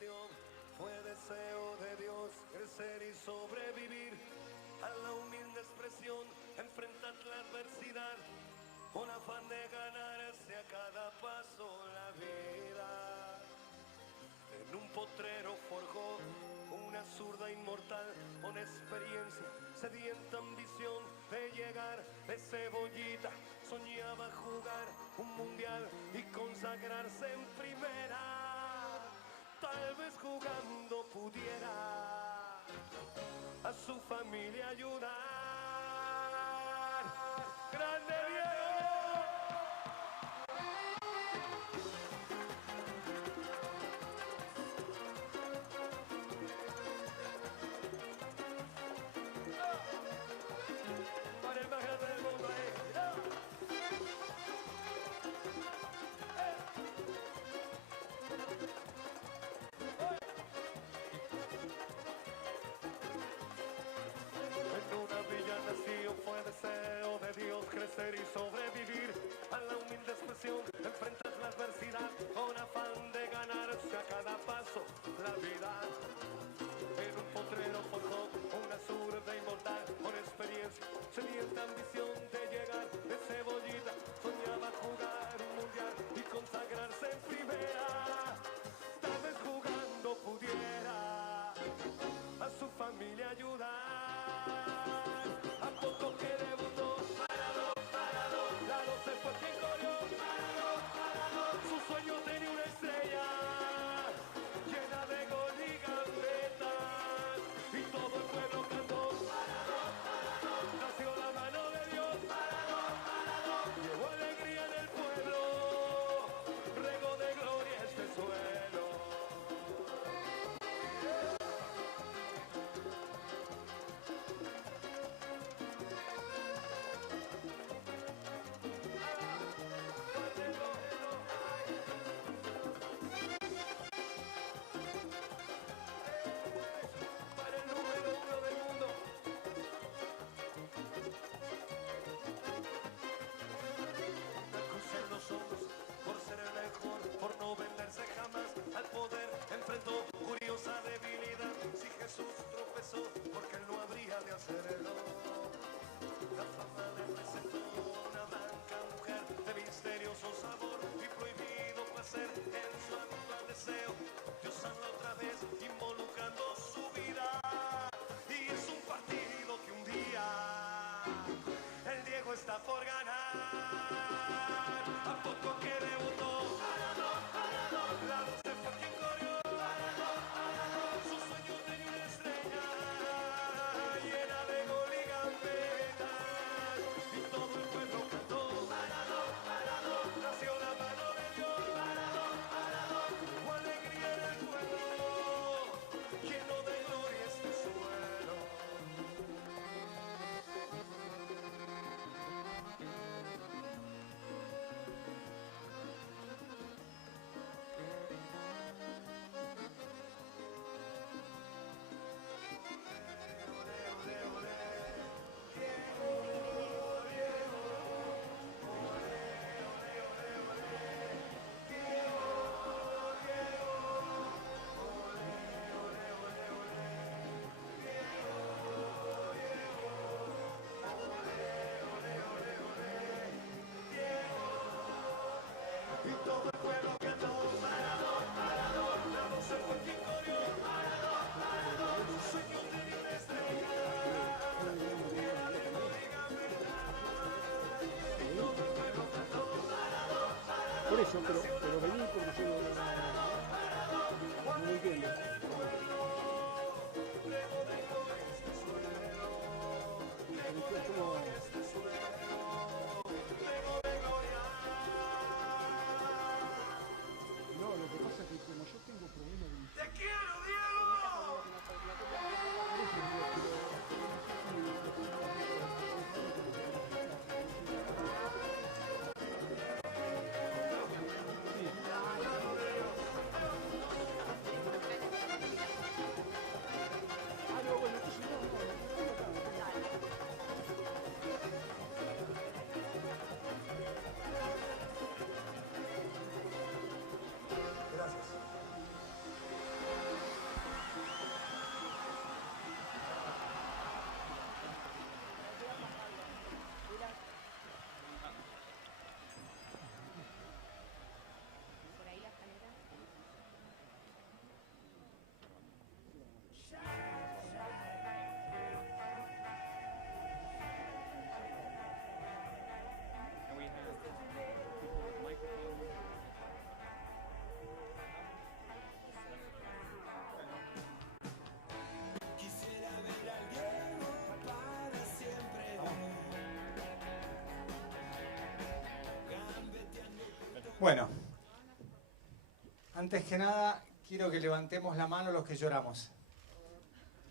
presentación fue deseo de Dios crecer y sobrevivir a la humilde expresión, enfrentar la adversidad con afán de ganarse a cada paso la vida. En un potrero forjó una zurda inmortal con experiencia, sedienta ambición de llegar de cebollita. Soñaba jugar un mundial y consagrarse en primera. Tal vez jugando pudiera a su familia ayudar. ¡Grande Diego! Para el más grande del mundo, En una villa nació, fue deseo de Dios crecer y sobrevivir a la humilde expresión, enfrentar la adversidad con afán de ganarse a cada paso la vida. En un potrero forjó una zurda inmortal con experiencia, sedienta ambición de llegar de cebollita. Soñaba jugar un mundial y consagrarse en primera. Tal vez jugando pudiera a su familia ayudar. A poco que debutó, parado, lado se fue quien corrió, parado, su sueño tenía una estrella llena de gol y gambetas, y todo el pueblo cantó, parado, nació la mano de Dios, parado, llevó alegría en el pueblo, regó de gloria este suelo. Para el número 1 del mundo. Una cruz en los ojos, por ser el mejor, por no venderse jamás al poder, enfrentó curiosa debilidad. Si Jesús tropezó, porque él no habría de hacerlo. La fama le presentó una blanca mujer de misterioso sabor y prohibido placer en su actual deseo de usarla otra vez, involucrando su vida. Y es un partido que un día el Diego está por ganar. A poco que debutó, parado, lado se fue quien corrió, parado, su sueño tenía una estrella llena de gol y gambetas, y todo el pueblo cantó, parado, nació la mano de Dios, parado, hubo alegría en el pueblo, lleno de gloria este suelo. Y todo el pueblo cantó, parado, lado se fue quien corrió, parado, su sueño tenía una estrella, era de gol y gambetas, y todo el pueblo cantó, parado, Por eso, pero vení porque yo no entiendo. en el pueblo, luego de gloria este suelo, luego de gloria este suelo, luego de gloria. No, lo que pasa es que como yo tengo problemas de... ¡Te quiero, Diego! Bueno, antes que nada, quiero que levantemos la mano los que lloramos.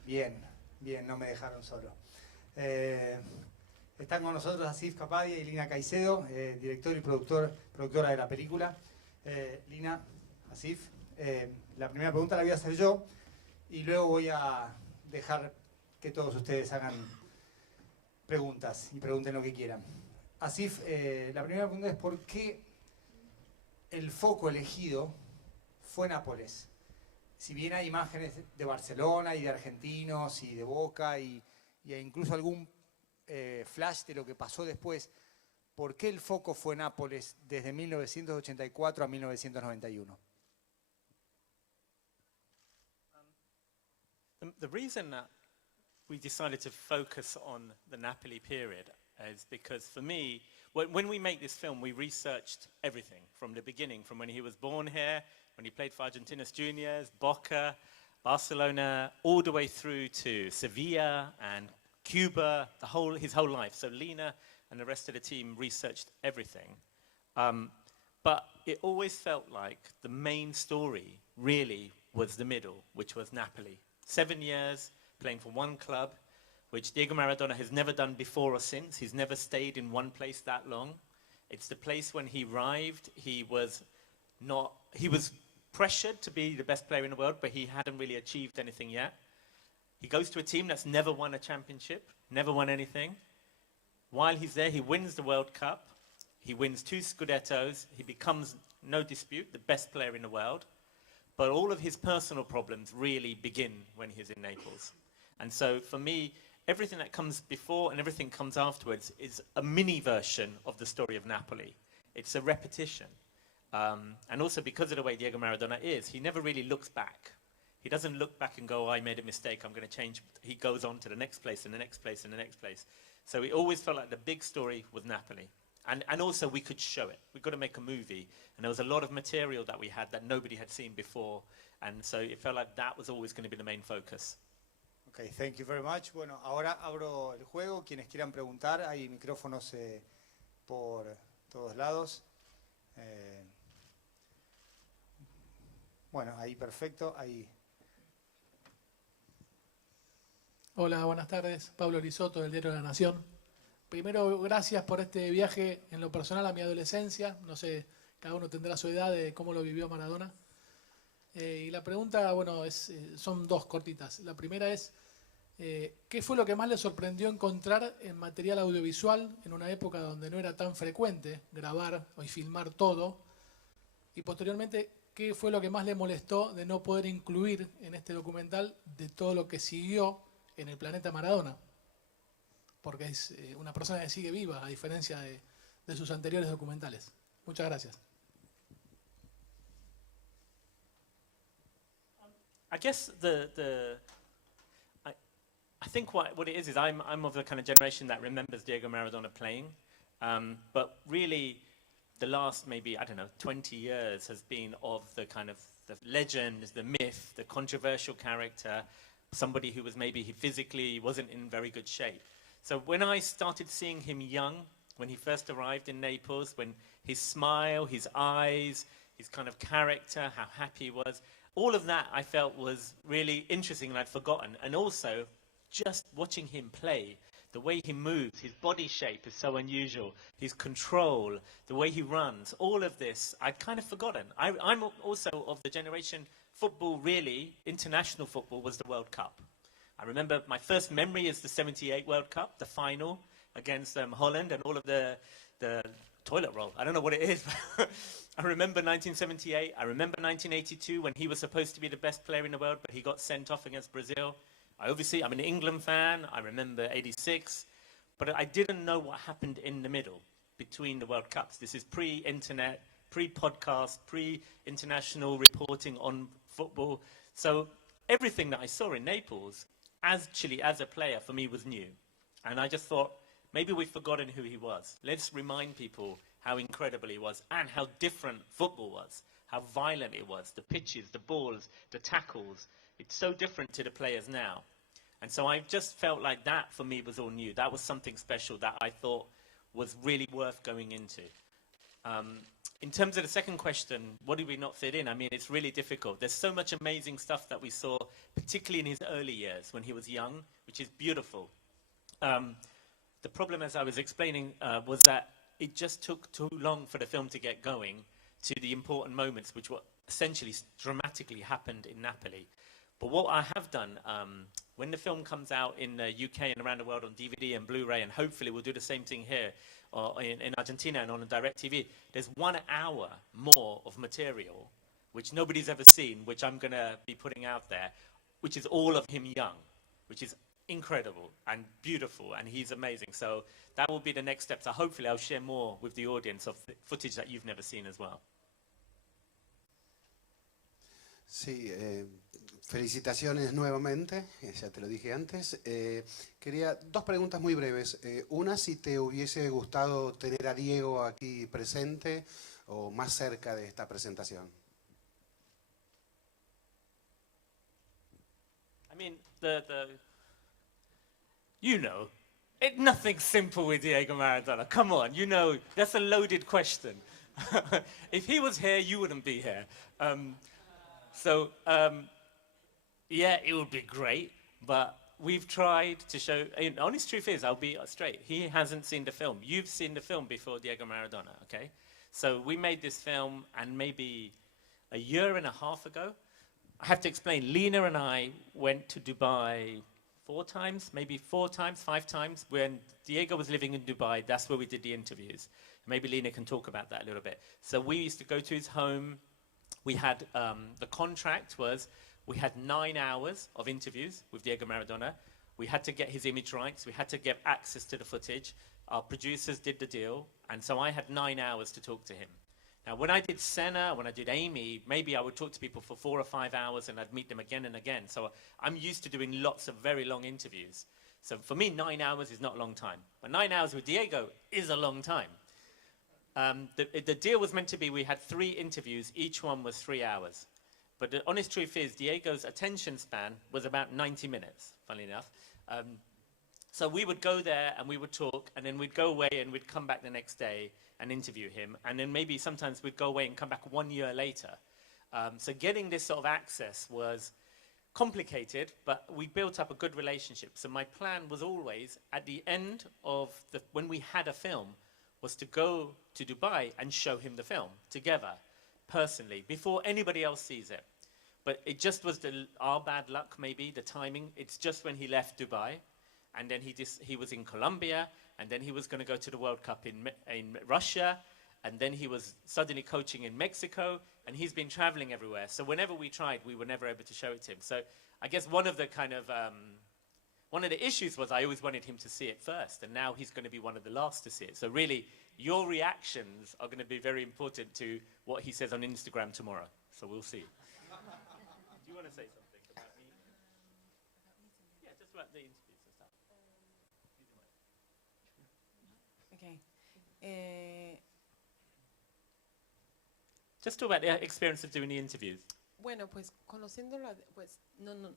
Bien, bien, no me dejaron solo. Están con nosotros Asif Kapadia y Lina Caicedo, director y productora de la película. Lina, Asif, la primera pregunta la voy a hacer yo y luego voy a dejar que todos ustedes hagan preguntas y pregunten lo que quieran. Asif, la primera pregunta es ¿por qué el foco elegido fue Nápoles? Si bien hay imágenes de Barcelona y de argentinos y de Boca e incluso algún flash de lo que pasó después, ¿por qué el foco fue Nápoles desde 1984 a 1991? The reason that we decided to focus on the Napoli period is because for me, when we make this film, we researched everything from the beginning, from when he was born here, when he played for Argentinos Juniors, Boca, Barcelona, all the way through to Sevilla and Cuba, his whole life. So Lina and the rest of the team researched everything. But it always felt like the main story really was the middle, which was Napoli. 7 years playing for one club, which Diego Maradona has never done before or since. He's never stayed in one place that long. It's the place when he arrived, he was pressured to be the best player in the world, but he hadn't really achieved anything yet. He goes to a team that's never won a championship, never won anything. While he's there, he wins the World Cup. He wins 2 Scudettos. He becomes, no dispute, the best player in the world. But all of his personal problems really begin when he's in Naples. And so for me, everything that comes before and everything comes afterwards is a mini version of the story of Napoli. It's a repetition. And also because of the way Diego Maradona is, he never really looks back. He doesn't look back and go, oh, I made a mistake, I'm going to change. He goes on to the next place and the next place and the next place. So it always felt like the big story was Napoli. And also we could show it. We've got to make a movie. And there was a lot of material that we had that nobody had seen before. And so it felt like that was always going to be the main focus. Okay, thank you very much. Bueno, ahora abro el juego. Quienes quieran preguntar, hay micrófonos por todos lados. Bueno, ahí perfecto. Ahí. Hola, buenas tardes. Pablo Risotto, del Diario de la Nación. Primero, gracias por este viaje en lo personal a mi adolescencia. No sé, cada uno tendrá su edad de cómo lo vivió Maradona. Y la pregunta, bueno, son 2 cortitas. La primera es, ¿qué fue lo que más le sorprendió encontrar en material audiovisual en una época donde no era tan frecuente grabar y filmar todo? Y posteriormente, ¿qué fue lo que más le molestó de no poder incluir en este documental de todo lo que siguió en el planeta Maradona? Porque es una persona que sigue viva, a diferencia de sus anteriores documentales. Muchas gracias. I guess I think what it is I'm of the kind of generation that remembers Diego Maradona playing, but really the last maybe, I don't know, 20 years has been of the kind of the legend, the myth, the controversial character, somebody who was maybe he physically wasn't in very good shape. So when I started seeing him young, when he first arrived in Naples, when his smile, his eyes, his kind of character, how happy he was, all of that I felt was really interesting and I'd forgotten. And also, just watching him play, the way he moves, his body shape is so unusual, his control, the way he runs, all of this, I'd kind of forgotten. I'm also of the generation, football really, international football was the World Cup. I remember my first memory is the 78 World Cup, the final against Holland and all of the toilet roll. I don't know what it is. I remember 1978. I remember 1982 when he was supposed to be the best player in the world, but he got sent off against Brazil. I'm an England fan. I remember 86. But I didn't know what happened in the middle between the World Cups. This is pre-internet, pre-podcast, pre-international reporting on football. So everything that I saw in Naples, actually as a player, for me was new. And I just thought, maybe we've forgotten who he was. Let's remind people how incredible he was and how different football was, how violent it was, the pitches, the balls, the tackles. It's so different to the players now. And so I just felt like that for me was all new. That was something special that I thought was really worth going into. in terms of the second question, what did we not fit in? I mean, it's really difficult. There's so much amazing stuff that we saw, particularly in his early years when he was young, which is beautiful. The problem, as I was explaining, was that it just took too long for the film to get going to the important moments, which were essentially dramatically happened in Napoli. But what I have done, when the film comes out in the UK and around the world on DVD and Blu-ray, and hopefully we'll do the same thing here in Argentina and on a direct TV, there's 1 hour more of material, which nobody's ever seen, which I'm going to be putting out there, which is all of him young, which is incredible and beautiful, and he's amazing. So that will be the next step. So hopefully I'll share more with the audience of footage that you've never seen as well. Sí, felicitaciones nuevamente, ya te lo dije antes. Quería 2 preguntas muy breves. Una, si te hubiese gustado tener a Diego aquí presente o más cerca de esta presentación. I mean, you know, nothing's simple with Diego Maradona. Come on, you know, that's a loaded question. If he was here, you wouldn't be here. Yeah, it would be great, but we've tried to show, and honest truth is, I'll be straight, he hasn't seen the film. You've seen the film before Diego Maradona, okay? So we made this film, and maybe a year and a half ago, I have to explain, Lena and I went to Dubai 4 times, maybe 4 times, 5 times. When Diego was living in Dubai, that's where we did the interviews. Maybe Lena can talk about that a little bit. So we used to go to his home. We had, the contract was, we had 9 hours of interviews with Diego Maradona. We had to get his image rights. We had to get access to the footage. Our producers did the deal. And so I had 9 hours to talk to him. Now, when I did Senna, when I did Amy, maybe I would talk to people for 4 or 5 hours and I'd meet them again and again. So I'm used to doing lots of very long interviews. So for me, 9 hours is not a long time. But 9 hours with Diego is a long time. The deal was meant to be we had 3 interviews, each one was 3 hours. But the honest truth is Diego's attention span was about 90 minutes, funnily enough. So we would go there and we would talk, and then we'd go away and we'd come back the next day and interview him. And then maybe sometimes we'd go away and come back 1 year later. So getting this sort of access was complicated, but we built up a good relationship. So my plan was always, at the end of when we had a film, was to go to Dubai and show him the film together, personally, before anybody else sees it. But it just was our bad luck, maybe, the timing. It's just when he left Dubai, and then he was in Colombia, and then he was going to go to the World Cup in Russia, and then he was suddenly coaching in Mexico, and he's been traveling everywhere. So whenever we tried, we were never able to show it to him. So I guess one of the issues was I always wanted him to see it first, and now he's going to be one of the last to see it. So really, your reactions are going to be very important to what he says on Instagram tomorrow. So we'll see. Do you want to say something about me? Yeah, just about the interviews and stuff. Okay. Just talk about the experience of doing the interviews. Bueno, pues conociéndolo,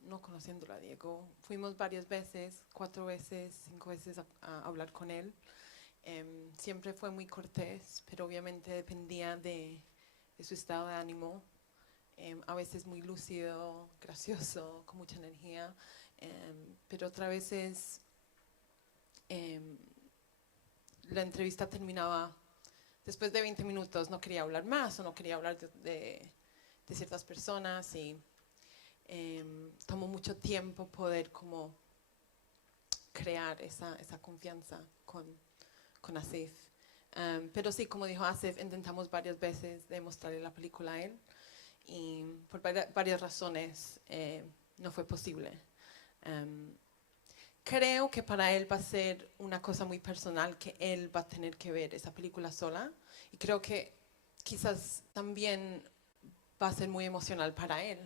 no conociéndolo a Diego, fuimos varias veces, 4 veces, 5 veces a hablar con él. Siempre fue muy cortés, pero obviamente dependía de su estado de ánimo. A veces muy lúcido, gracioso, con mucha energía, pero otras veces la entrevista terminaba después de 20 minutos, no quería hablar más o no quería hablar de ciertas personas, y tomó mucho tiempo poder como crear esa confianza con Asif. Pero sí, como dijo Asif, intentamos varias veces de mostrarle la película a él, y por varias razones no fue posible. Creo que para él va a ser una cosa muy personal, que él va a tener que ver esa película sola, y creo que quizás también va a ser muy emocional para él,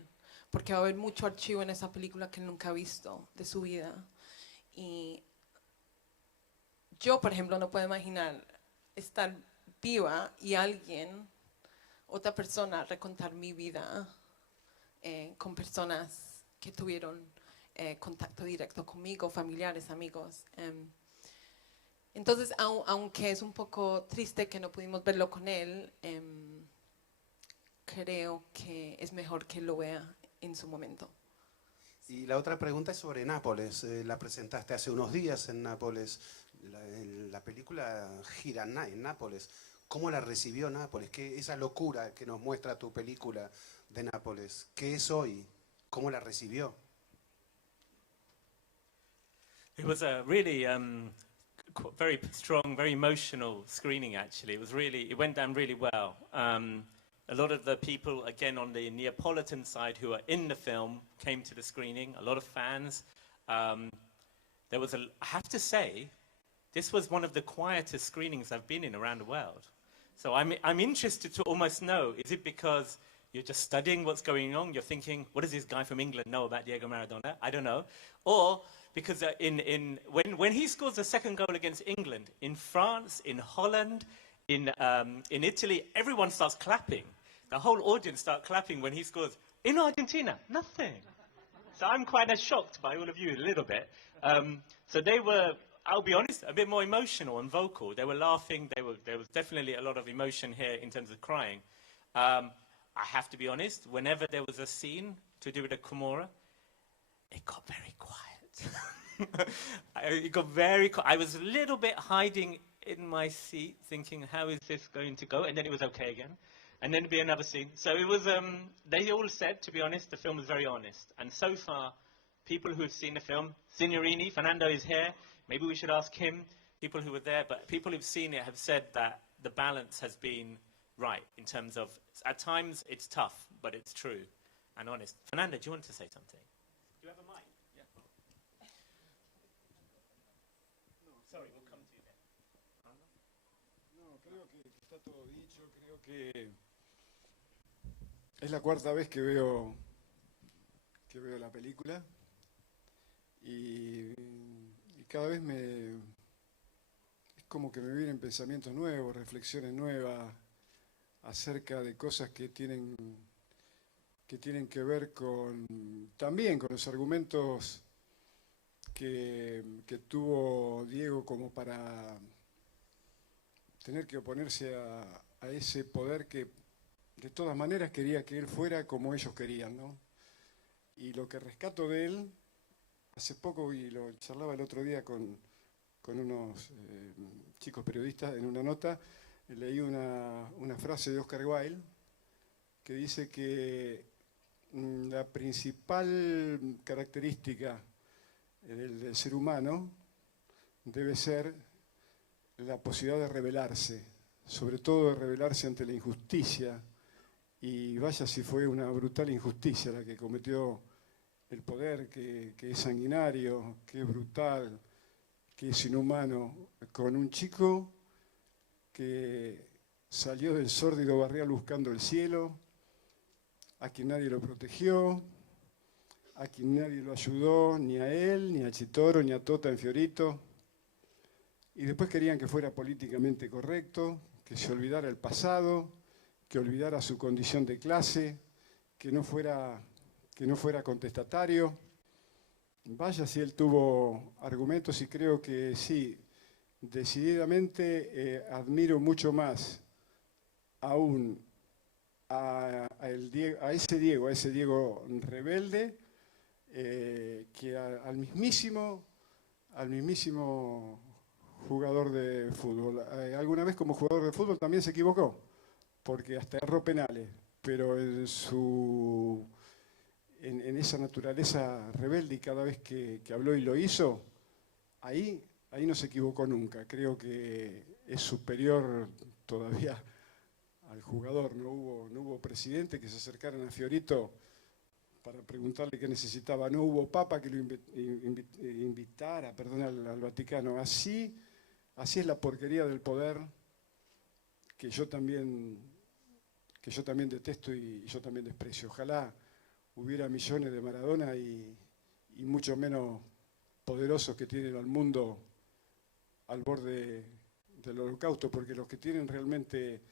porque va a haber mucho archivo en esa película que él nunca ha visto de su vida. Y yo, por ejemplo, no puedo imaginar estar viva y otra persona, recontar mi vida con personas que tuvieron contacto directo conmigo, familiares, amigos. Entonces, aunque es un poco triste que no pudimos verlo con él, creo que es mejor que lo vea en su momento. Y la otra pregunta es sobre Nápoles. La presentaste hace unos días en Nápoles. La película gira en Nápoles. ¿Cómo la recibió Nápoles? ¿Qué, esa locura que nos muestra tu película de Nápoles? ¿Qué es hoy? ¿Cómo la recibió? It was a really very strong, very emotional screening, actually. It went down really well. A lot of the people, again, on the Neapolitan side who are in the film came to the screening, a lot of fans. I have to say, this was one of the quietest screenings I've been in around the world. So I'm interested to almost know, is it because you're just studying what's going on? You're thinking, what does this guy from England know about Diego Maradona? I don't know. Or because when he scores the second goal against England, in France, in Holland, in Italy, everyone starts clapping. The whole audience start clapping when he scores. In Argentina, nothing. So I'm quite shocked by all of you a little bit. So they were, I'll be honest, a bit more emotional and vocal. They were laughing. There was definitely a lot of emotion here in terms of crying. I have to be honest, whenever there was a scene to do with the Camorra, it got very quiet. It got very quiet. I was a little bit hiding in my seat thinking, how is this going to go? And then it was okay again. And then it'd be another scene. So it was, they all said, to be honest, the film was very honest. And so far, people who have seen the film, Signorini, Fernando is here, maybe we should ask him, people who were there, but people who've seen it have said that the balance has been right in terms of, at times it's tough, but it's true and honest. Fernando, do you want to say something? Do you have a mic? Yeah. No, sorry, we'll come to you then. No, creo que está todo dicho, creo que es la cuarta vez que veo la película y cada vez es como que me vienen pensamientos nuevos, reflexiones nuevas acerca de cosas que tienen que ver también con los argumentos que tuvo Diego como para tener que oponerse a ese poder que de todas maneras quería que él fuera como ellos querían, ¿no? Y lo que rescato de él, hace poco, y lo charlaba el otro día con unos chicos periodistas en una nota, leí una frase de Oscar Wilde que dice que la principal característica del ser humano debe ser la posibilidad de rebelarse, sobre todo de rebelarse ante la injusticia, y vaya si fue una brutal injusticia la que cometió el poder, que es sanguinario, que es brutal, que es inhumano, con un chico que salió del sórdido barrial buscando el cielo, a quien nadie lo protegió, a quien nadie lo ayudó, ni a él, ni a Chitoro, ni a Tota en Fiorito, y después querían que fuera políticamente correcto, que se olvidara el pasado, que olvidara su condición de clase, que no fuera contestatario. Vaya si él tuvo argumentos, y creo que sí, decididamente admiro mucho más aún a ese Diego rebelde, que al mismísimo jugador de fútbol. Alguna vez como jugador de fútbol también se equivocó, porque hasta erró penales, pero en esa naturaleza rebelde, y cada vez que habló y lo hizo, ahí no se equivocó nunca. Creo que es superior todavía al jugador. No hubo presidente que se acercara a Fiorito para preguntarle qué necesitaba. No hubo papa que lo invitara, al Vaticano. Así es la porquería del poder que yo también detesto y yo también desprecio. Ojalá hubiera millones de Maradona y mucho menos poderosos que tienen al mundo al borde del holocausto, porque los que tienen realmente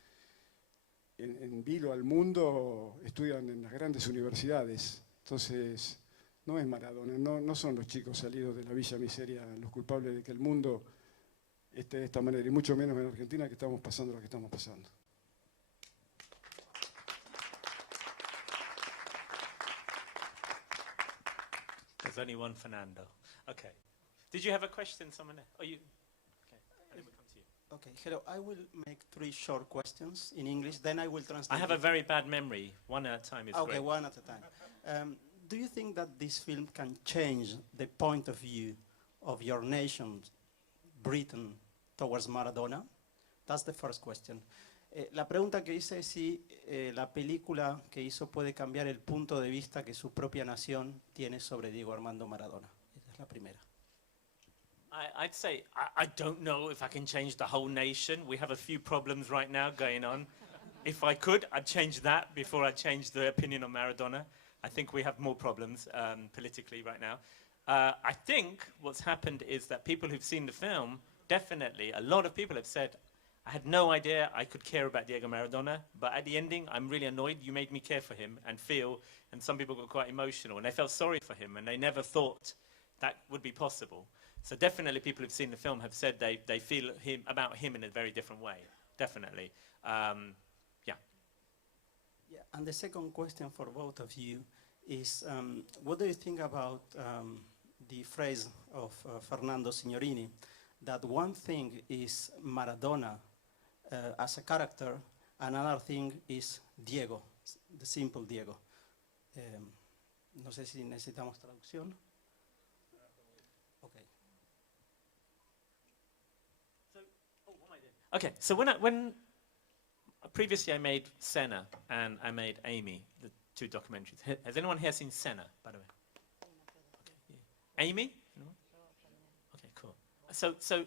en vilo al mundo estudian en las grandes universidades. Entonces, no es Maradona, no son los chicos salidos de la Villa Miseria los culpables de que el mundo esté de esta manera, y mucho menos en Argentina, que estamos pasando lo que estamos pasando. There's only one Fernando. Okay. Did you have a question, someone? Oh, you? Okay. And then we'll come to you. Okay, hello. I will make 3 short questions in English, then I will translate. I have a it. very bad memory. One at a time is Okay, great. one at a time. Do you think that this film can change the point of view of your nation, Britain, towards Maradona? That's the first question. La pregunta que hice es si la película que hizo puede cambiar el punto de vista que su propia nación tiene sobre Diego Armando Maradona. Esa es la primera. I'd say I don't know if I can change the whole nation. We have a few problems right now going on. If I could, I'd change that before I change the opinion on Maradona. I think we have more problems politically right now. I think what's happened is that people who've seen the film, definitely, a lot of people have said, I had no idea I could care about Diego Maradona, but at the ending, I'm really annoyed. You made me care for him and feel, and some people got quite emotional, and they felt sorry for him, and they never thought that would be possible. So definitely people who've seen the film have said they feel about him in a very different way, definitely. Yeah. And the second question for both of you is, what do you think about the phrase of Fernando Signorini, that one thing is Maradona as a character, another thing is Diego, the simple Diego? No sé si necesitamos traducción. Okay. Okay, so when previously I made Senna and I made Amy, the 2 documentaries. Has anyone here seen Senna, by the way? Okay, yeah. Amy? Anyone? Okay, cool. So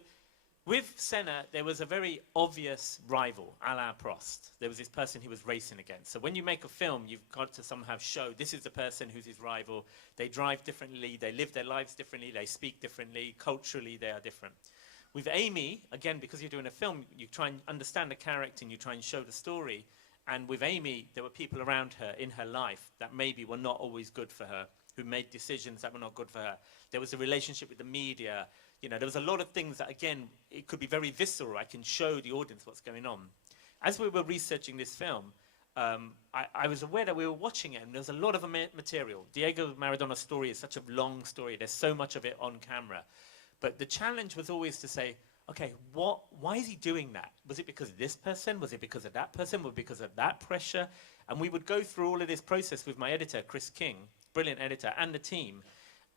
with Senna, there was a very obvious rival, Alain Prost. There was this person he was racing against. So when you make a film, you've got to somehow show this is the person who's his rival. They drive differently, they live their lives differently, they speak differently, culturally they are different. With Amy, again, because you're doing a film, you try and understand the character and you try and show the story. And with Amy, there were people around her in her life that maybe were not always good for her, who made decisions that were not good for her. There was a relationship with the media. You know, there was a lot of things that, again, it could be very visceral. I can show the audience what's going on. As we were researching this film, I was aware that we were watching it and there's a lot of material. Diego Maradona's story is such a long story. There's so much of it on camera. But the challenge was always to say, okay, why is he doing that? Was it because of this person? Was it because of that person? Was it because of that pressure? And we would go through all of this process with my editor, Chris King, brilliant editor, and the team.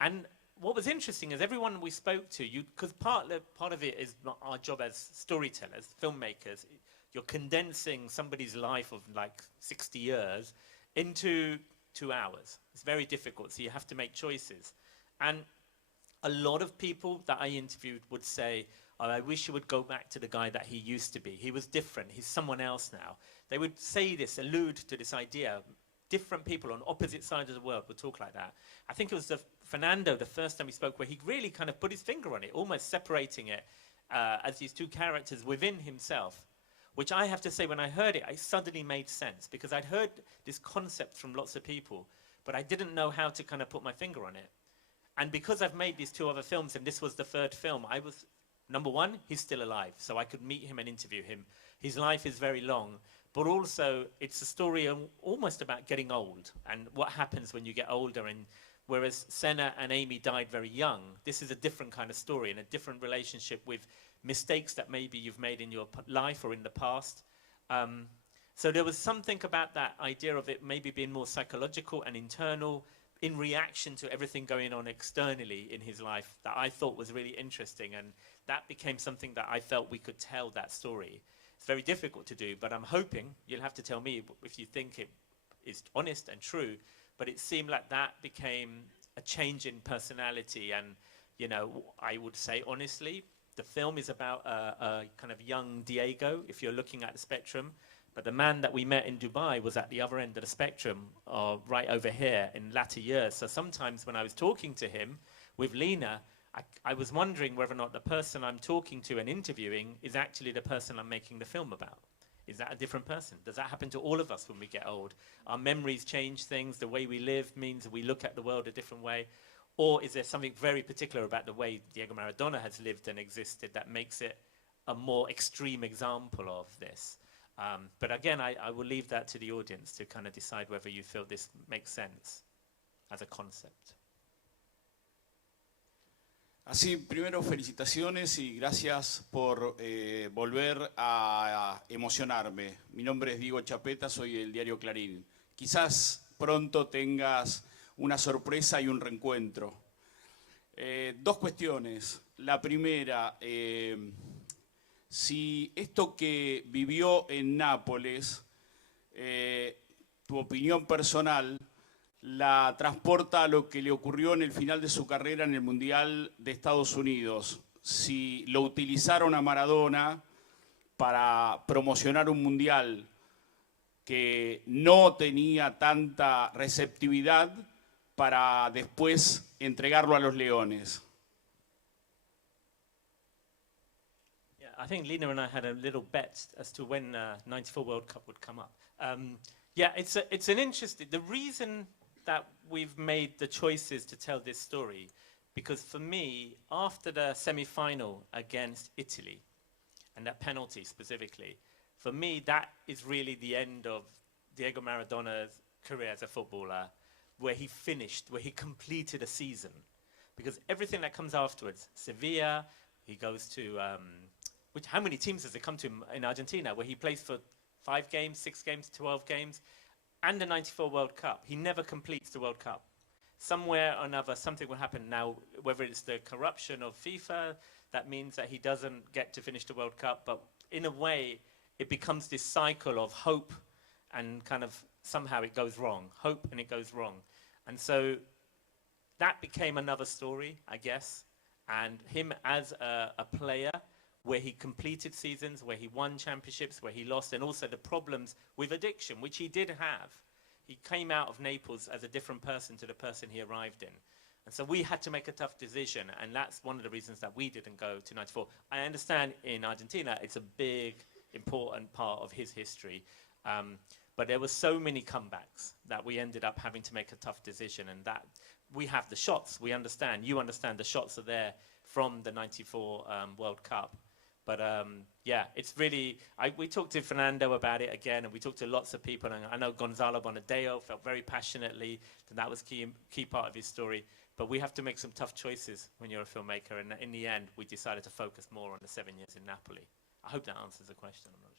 And what was interesting is everyone we spoke to, because part of it is our job as storytellers, filmmakers. You're condensing somebody's life of like 60 years into 2 hours. It's very difficult, so you have to make choices. And a lot of people that I interviewed would say, oh, I wish you would go back to the guy that he used to be. He was different. He's someone else now. They would say this, allude to this idea. Different people on opposite sides of the world would talk like that. I think it was Fernando, the first time we spoke, where he really kind of put his finger on it, almost separating it as these 2 characters within himself, which I have to say, when I heard it, it suddenly made sense, because I'd heard this concept from lots of people, but I didn't know how to kind of put my finger on it. And because I've made these 2 other films, and this was the 3rd film, I was, number one, he's still alive, so I could meet him and interview him. His life is very long, but also it's a story almost about getting old and what happens when you get older. And whereas Senna and Amy died very young, this is a different kind of story and a different relationship with mistakes that maybe you've made in your life or in the past. So there was something about that idea of it maybe being more psychological and internal, in reaction to everything going on externally in his life, that I thought was really interesting, and that became something that I felt we could tell that story. It's very difficult to do, but I'm hoping, you'll have to tell me if you think it is honest and true, but it seemed like that became a change in personality. And, you know, I would say honestly, the film is about a kind of young Diego, if you're looking at the spectrum. But the man that we met in Dubai was at the other end of the spectrum, right over here in latter years. So sometimes when I was talking to him with Lena, I was wondering whether or not the person I'm talking to and interviewing is actually the person I'm making the film about. Is that a different person? Does that happen to all of us when we get old? Our memories change things. The way we live means we look at the world a different way. Or is there something very particular about the way Diego Maradona has lived and existed that makes it a more extreme example of this? But again, I will leave that to the audience to kind of decide whether you feel this makes sense as a concept. Así, primero felicitaciones y gracias por volver a emocionarme. Mi nombre es Diego Chapeta, soy del diario Clarín. Quizás pronto tengas una sorpresa y un reencuentro. Dos cuestiones. La primera, si esto que vivió en Nápoles, tu opinión personal, la transporta a lo que le ocurrió en el final de su carrera en el Mundial de Estados Unidos. Si lo utilizaron a Maradona para promocionar un Mundial que no tenía tanta receptividad para después entregarlo a los Leones. Yeah, I think Lina and I had a little bet as to when 94 World Cup would come up. Yeah, it's an interesting, the reason that we've made the choices to tell this story, because for me, after the semi-final against Italy, and that penalty specifically, for me, that is really the end of Diego Maradona's career as a footballer, where he finished, where he completed a season. Because everything that comes afterwards, Sevilla, he goes to, how many teams has it come to in Argentina, where he plays for 5 games, 6 games, 12 games, and the 94 World Cup. He never completes the World Cup. Somewhere or another, something will happen now, whether it's the corruption of FIFA, that means that he doesn't get to finish the World Cup, but in a way, it becomes this cycle of hope and kind of somehow it goes wrong. Hope and it goes wrong. And so that became another story, I guess, and him as a player, where he completed seasons, where he won championships, where he lost, and also the problems with addiction, which he did have. He came out of Naples as a different person to the person he arrived in. And so we had to make a tough decision, and that's one of the reasons that we didn't go to 94. I understand in Argentina, it's a big, important part of his history. But there were so many comebacks that we ended up having to make a tough decision, and that we have the shots, we understand, you understand the shots are there from the 94 World Cup. But yeah, it's really, we talked to Fernando about it again, and we talked to lots of people, and I know Gonzalo Bonadeo felt very passionately that was key part of his story. But we have to make some tough choices when you're a filmmaker, and in the end, we decided to focus more on the 7 years in Napoli. I hope that answers the question. I'm not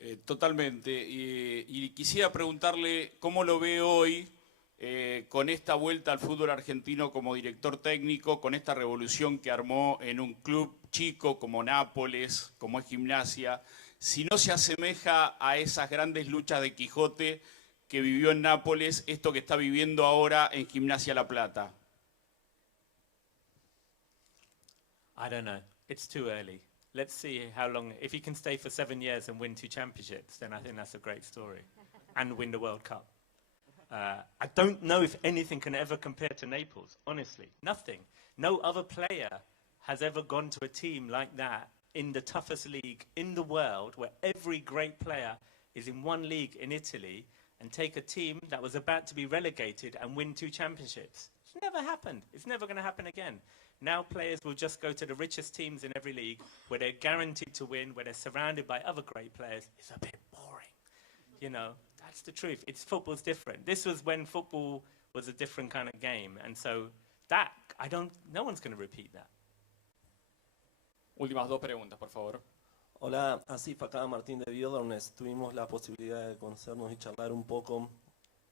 sure. Totalmente. Y quisiera preguntarle cómo lo ve hoy con esta vuelta al fútbol argentino como director técnico, con esta revolución que armó en un club chico como Nápoles, como es Gimnasia, si no se asemeja a esas grandes luchas de Quijote que vivió en Nápoles, esto que está viviendo ahora en Gimnasia La Plata. I don't know. It's too early. Let's see how long. If he can stay for 7 years and win 2 championships, then I think that's a great story. And win the World Cup. I don't know if anything can ever compare to Naples, honestly. Nothing. No other player has ever gone to a team like that in the toughest league in the world, where every great player is in one league in Italy, and take a team that was about to be relegated and win 2 championships. It's never happened. It's never going to happen again. Now players will just go to the richest teams in every league, where they're guaranteed to win, where they're surrounded by other great players. It's a bit boring. You know, that's the truth. Football's different. This was when football was a different kind of game. And so that, no one's going to repeat that. Últimas 2 preguntas, por favor. Hola, Asif, acá Martín de Biodornes. Tuvimos la posibilidad de conocernos y charlar un poco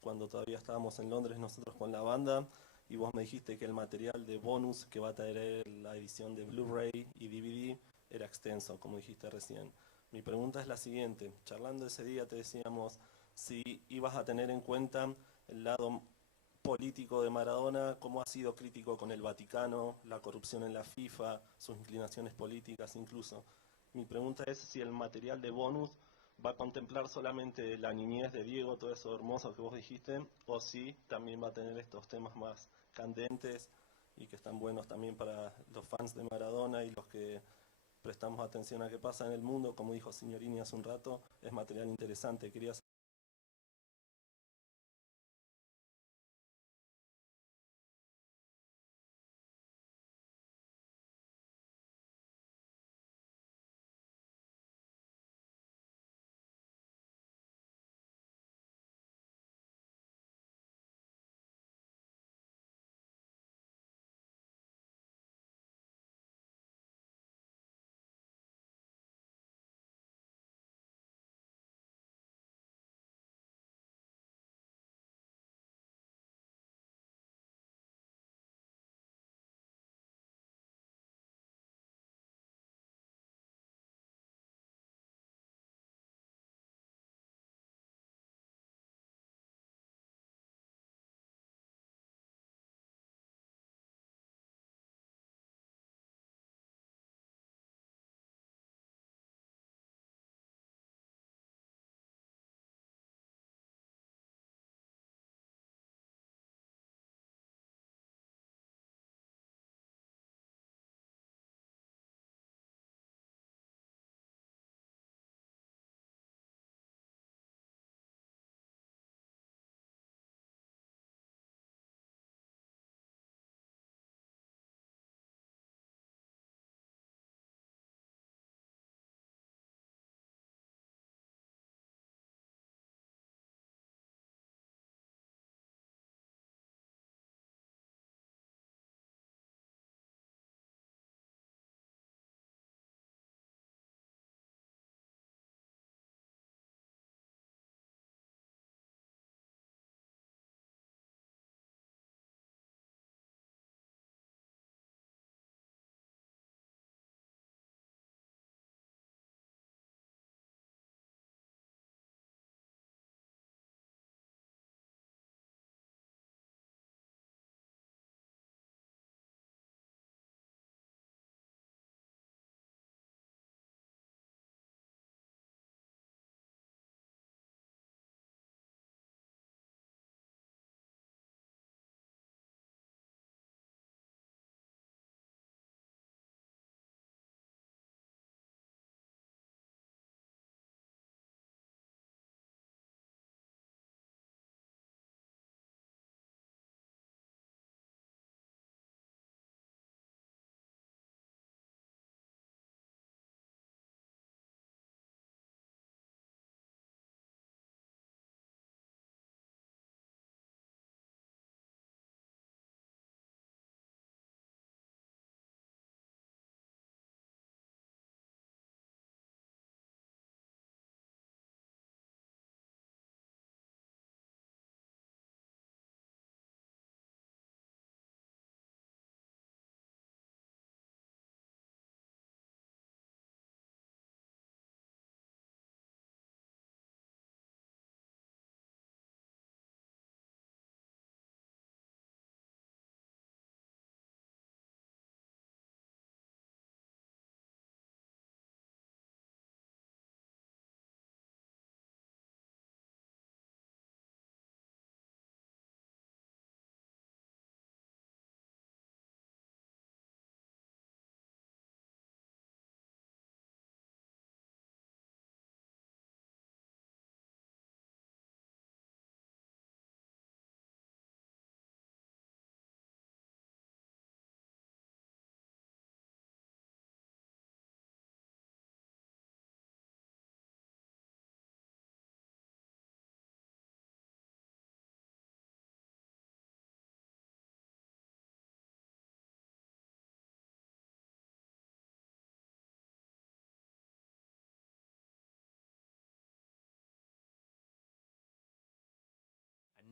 cuando todavía estábamos en Londres nosotros con la banda, y vos me dijiste que el material de bonus que va a traer la edición de Blu-ray y DVD era extenso, como dijiste recién. Mi pregunta es la siguiente. Charlando ese día te decíamos si ibas a tener en cuenta el lado político de Maradona, cómo ha sido crítico con el Vaticano, la corrupción en la FIFA, sus inclinaciones políticas incluso. Mi pregunta es si el material de bonus va a contemplar solamente la niñez de Diego, todo eso hermoso que vos dijiste, o si también va a tener estos temas más candentes y que están buenos también para los fans de Maradona y los que prestamos atención a qué pasa en el mundo. Como dijo Signorini hace un rato, es material interesante. Quería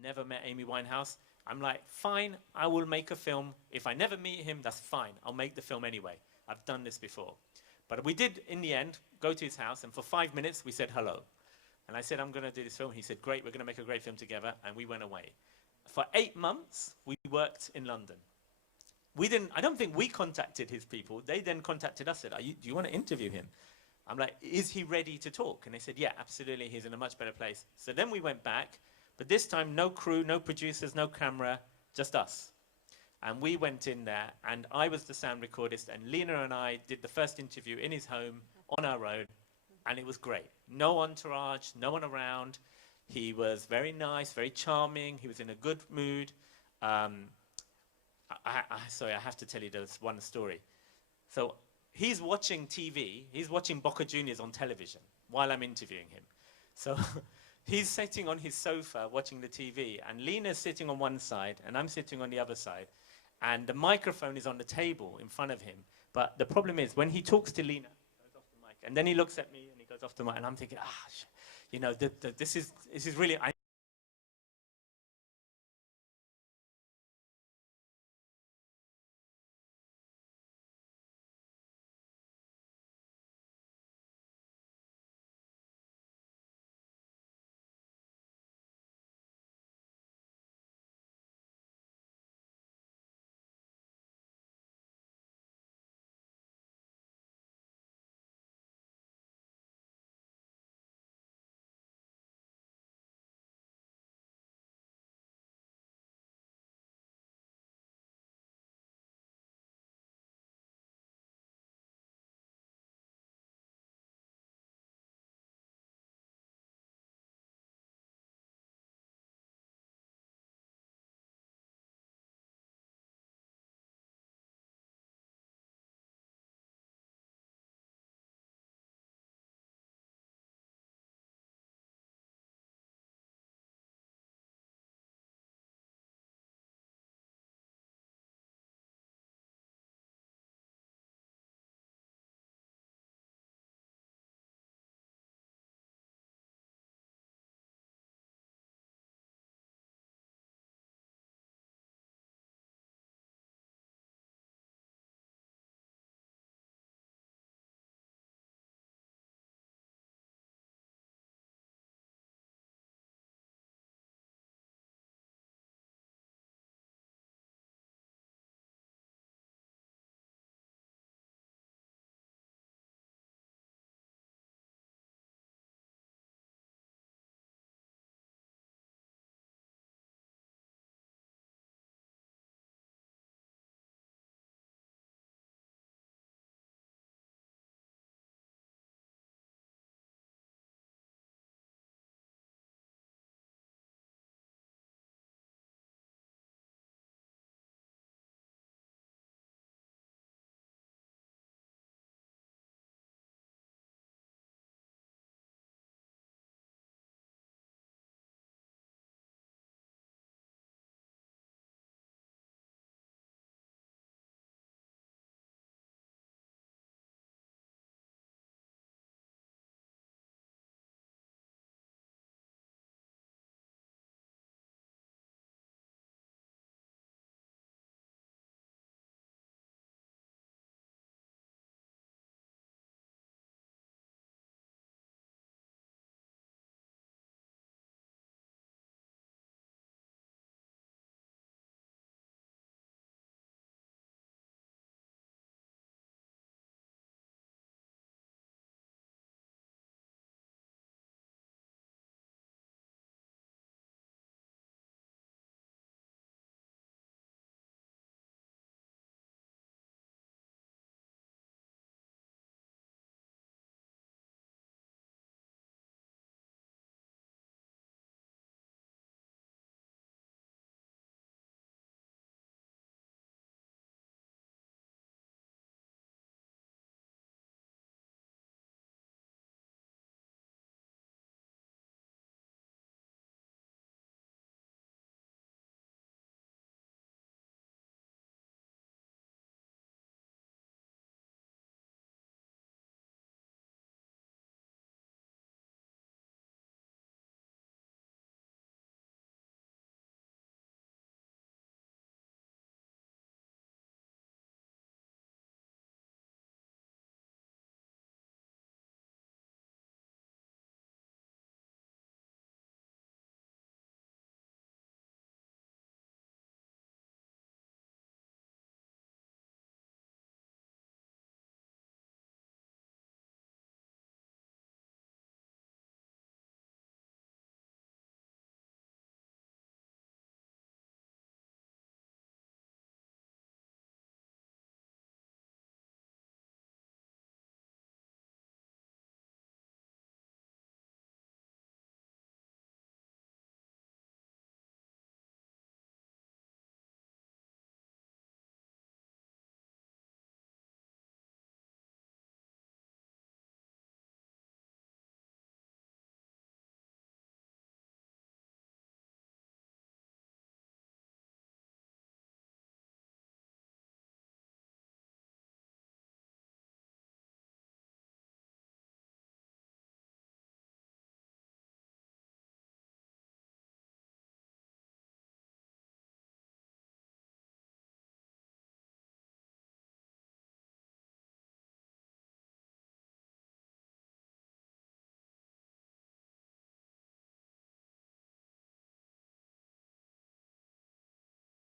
never met Amy Winehouse. I'm like, fine, I will make a film. If I never meet him, that's fine. I'll make the film anyway. I've done this before. But we did, in the end, go to his house, and for 5 minutes, we said hello. And I said, I'm going to do this film. He said, great, we're going to make a great film together. And we went away. For 8 months, we worked in London. I don't think we contacted his people. They then contacted us, said, do you want to interview him? I'm like, is he ready to talk? And they said, yeah, absolutely. He's in a much better place. So then we went back, but this time no crew, no producers, no camera, just us. And we went in there, and I was the sound recordist, and Lena and I did the first interview in his home on our own, and it was great. No entourage, no one around. He was very nice, very charming. He was in a good mood. Sorry, I have to tell you this one story. So he's watching TV. He's watching Boca Juniors on television while I'm interviewing him. So he's sitting on his sofa watching the TV, and Lena's sitting on one side, and I'm sitting on the other side. And the microphone is on the table in front of him. But the problem is, when he talks to Lena, he goes off the mic. And then he looks at me, and he goes off the mic. And I'm thinking, you know, this is really, I